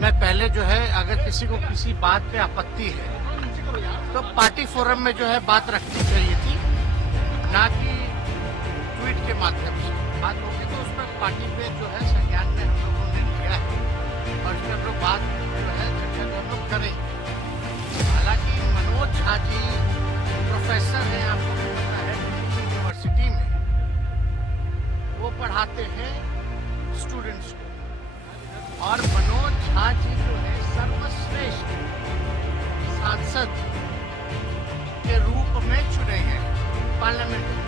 मैं पहले जो है अगर किसी को किसी बात पे आपत्ति है तो पार्टी फोरम में जो है बात रखनी चाहिए थी, ना कि ट्वीट के माध्यम से बात होगी। तो उसमें पार्टी पे जो है संज्ञान में हम लोगों ने लिया है और उसमें हम लोग बात जो है चर्चा जो हम लोग करेंगे। हालांकि मनोज झा जी प्रोफेसर हैं, आपको भी पता है, यूनिवर्सिटी में वो पढ़ाते हैं स्टूडेंट्स को, और मनोज झा जी जो है सर्वश्रेष्ठ सांसद के रूप में चुने गए पार्लियामेंट में।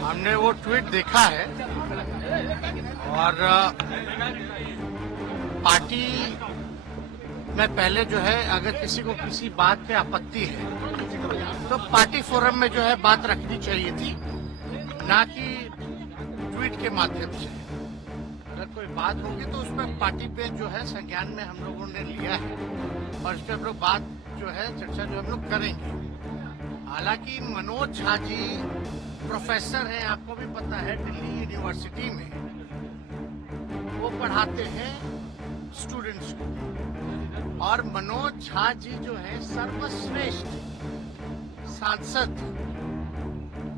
हमने वो ट्वीट देखा है और पार्टी में पहले जो है अगर किसी को किसी बात पे आपत्ति है तो पार्टी फोरम में जो है बात रखनी चाहिए थी, ना कि ट्वीट के माध्यम से। अगर कोई बात होगी तो उसमें पार्टी पे जो है संज्ञान में हम लोगों ने लिया है और इस पर हम लोग बात जो है चर्चा जो हम लोग करेंगे। हालांकि मनोज झा जी प्रोफेसर हैं, आपको भी पता है, दिल्ली यूनिवर्सिटी में वो पढ़ाते हैं स्टूडेंट्स को, और मनोज झा जी जो है सर्वश्रेष्ठ सांसद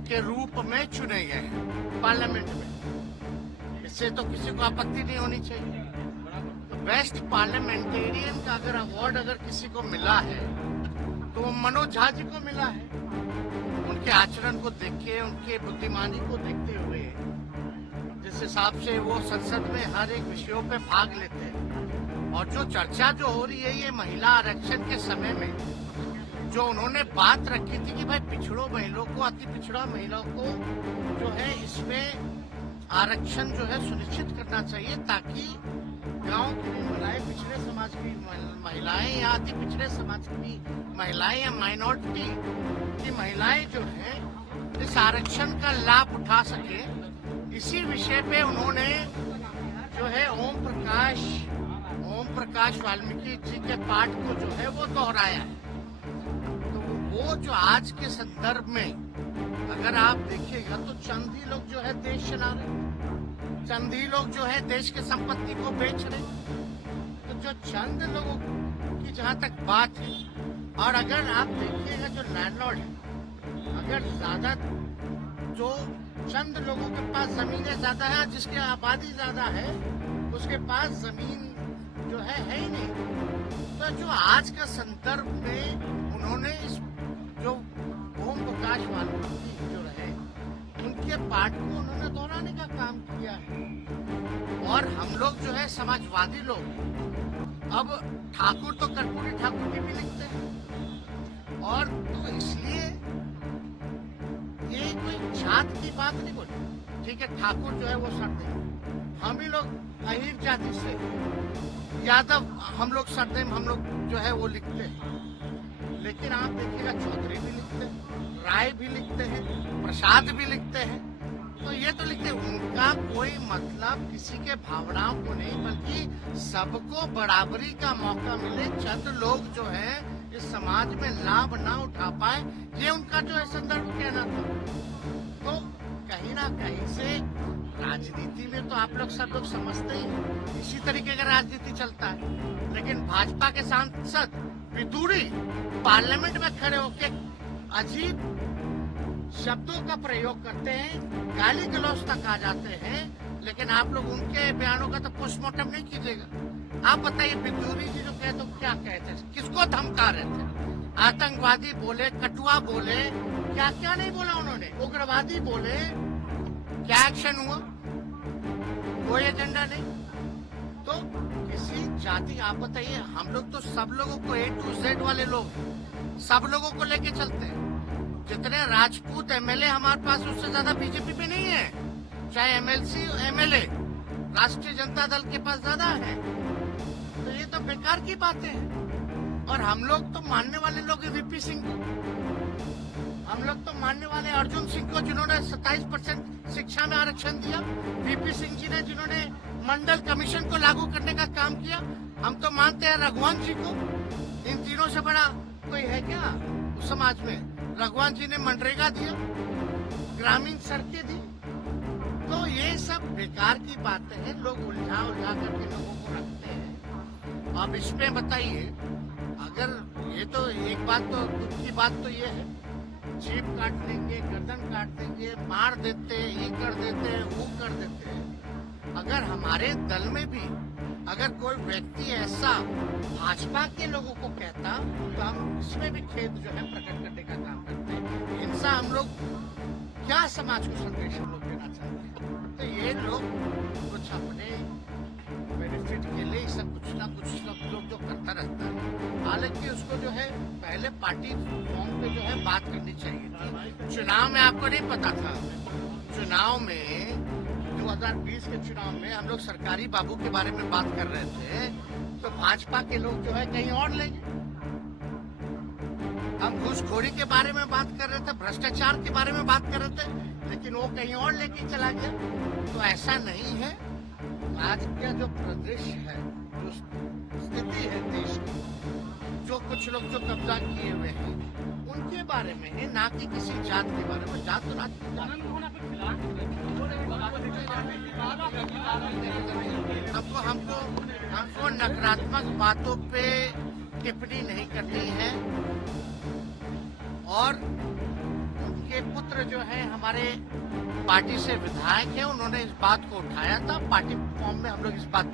के रूप में चुने गए हैं पार्लियामेंट में। इससे तो किसी को आपत्ति नहीं होनी चाहिए। तो बेस्ट पार्लियामेंटेरियन का अगर अवार्ड अगर किसी को मिला है तो वो मनोज झा जी को मिला है। उनके आचरण को देख के, उनके बुद्धिमानी को देखते हुए, जिस हिसाब से वो संसद में हर एक विषयों पे भाग लेते हैं, और जो चर्चा जो हो रही है ये महिला आरक्षण के समय में जो उन्होंने बात रखी थी कि भाई पिछड़ों महिलाओं को, अति पिछड़ा महिलाओं को जो है इसमें आरक्षण जो है सुनिश्चित करना चाहिए, ताकि गांव की भी महिलाएं, पिछड़े समाज की महिलाएं या अति पिछड़े समाज की महिलाएं या माइनॉरिटी की महिलाएं जो है इस आरक्षण का लाभ उठा सके। इसी विषय पे उन्होंने जो है ओम प्रकाश वाल्मीकि जी के पाठ को जो है वो दोहराया है। तो वो जो आज के संदर्भ में अगर आप देखिएगा तो चंद ही लोग जो है देश चला रहे, चंद ही लोग जो है देश की संपत्ति को बेच रहे। तो जो चंद लोगों की जहां तक बात है, और अगर आप देखिएगा जो लैंडलॉर्ड है, अगर ज्यादा जो चंद लोगों के पास जमीनें ज्यादा है, जिसकी आबादी ज्यादा है, उसके पास जमीन जो है ही नहीं। तो जो आज का संदर्भ में उन्होंने इस जो ओम प्रकाश वाल्मीकि जो रहे उनके पाठ को उन्होंने दोहराने का काम किया है। और हम लोग जो है समाजवादी लोग, अब ठाकुर तो कर्पूरी ठाकुर की भी लिखते हैं, और तो इसलिए ये कोई जात की बात नहीं बोली। ठीक है, ठाकुर जो है वो सरदेव, हम ही लोग अहीर जाति से, यादव हम लोग सरदेव, हम लोग जो है वो लिखते हैं। लेकिन आप देखिएगा चौधरी भी लिखते हैं, राय भी लिखते हैं, प्रसाद भी लिखते हैं। तो ये तो लिखते हैं, उनका कोई मतलब किसी के भावनाओं को नहीं, बल्कि सबको बराबरी का मौका मिले, चंद लोग जो है इस समाज में लाभ ना उठा पाए, ये उनका जो है संदर्भ कहना था। तो कहीं ना कहीं से राजनीति में तो आप लोग सब लोग समझते ही, इसी तरीके का राजनीति चलता है। लेकिन भाजपा के सांसद विदुरी पार्लियामेंट में खड़े होकर अजीब शब्दों का प्रयोग करते हैं, गाली गलौज तक आ जाते हैं, लेकिन आप लोग उनके बयानों का तो पोस्टमार्टम नहीं कीजिएगा। आप बताइए, विदुरी जी जो कहते क्या कहते, किसको धमका रहे थे? आतंकवादी बोले, कटुआ बोले, क्या क्या नहीं बोला उन्होंने, उग्रवादी बोले, क्या एक्शन हुआ? कोई एजेंडा नहीं। तो किसी जाति, आप बताइए, हम लोग तो सब लोगों को A to Z वाले लोग, सब लोगों को लेके चलते हैं। जितने राजपूत एमएलए हमारे पास, उससे ज्यादा बीजेपी पे नहीं है, चाहे एमएलसी एमएलए राष्ट्रीय जनता दल के पास ज्यादा है। तो ये तो बेकार की बातें हैं। और हम लोग तो मानने वाले लोग वीपी सिंह को, हम लोग तो मानने वाले अर्जुन सिंह को, जिन्होंने 27% शिक्षा में आरक्षण दिया, वीपी सिंह जी ने जिन्होंने मंडल कमीशन को लागू करने का काम किया। हम तो मानते हैं रघुवंश जी को। इन तीनों से बड़ा कोई है क्या उस समाज में? रघुवंश जी ने मनरेगा दिया, ग्रामीण सड़कें दी। तो ये सब बेकार की बातें हैं, लोग उलझा करके लोगों को रखते हैं। अब इसमें बताइए, अगर ये तो एक बात, तो दुख की बात तो ये है, जीभ काट देंगे, गर्दन काट देंगे, मार देते, ये कर देते, वो कर देते। अगर हमारे दल में भी अगर कोई व्यक्ति ऐसा भाजपा के लोगों को कहता, तो हम इसमें भी खेद जो है प्रकट करने का काम करते हैं। हिंसा हम लोग क्या समाज को संदेश हम लोग देना चाहते हैं? तो ये लोग कुछ अपने बेनिफिट के लिए सब कुछ ना कुछ सब लोग जो करता रहता है। हालांकि उसको जो है पहले पार्टी फॉर्म पे जो है बात करनी चाहिए थी। चुनाव में आपको नहीं पता था, चुनाव में 2020 के चुनाव में हम लोग सरकारी बाबू के बारे में बात कर रहे थे, तो भाजपा के लोग जो है कहीं और लेंगे। हम घूसखोरी के बारे में बात कर रहे थे, भ्रष्टाचार के बारे में बात कर रहे थे, लेकिन वो कहीं और लेके चला गया। तो ऐसा नहीं है। आज का जो परिदृश्य है, जो स्थिति है देश की, जो कुछ लोग जो कब्जा किए हुए हैं उनके बारे में है, ना कि किसी जात के बारे में। जात तो राज हमको नकारात्मक बातों पे टिप्पणी नहीं करनी है। और उनके पुत्र जो है हमारे पार्टी से विधायक हैं, उन्होंने इस बात को उठाया था। पार्टी फॉर्म में हम लोग इस बात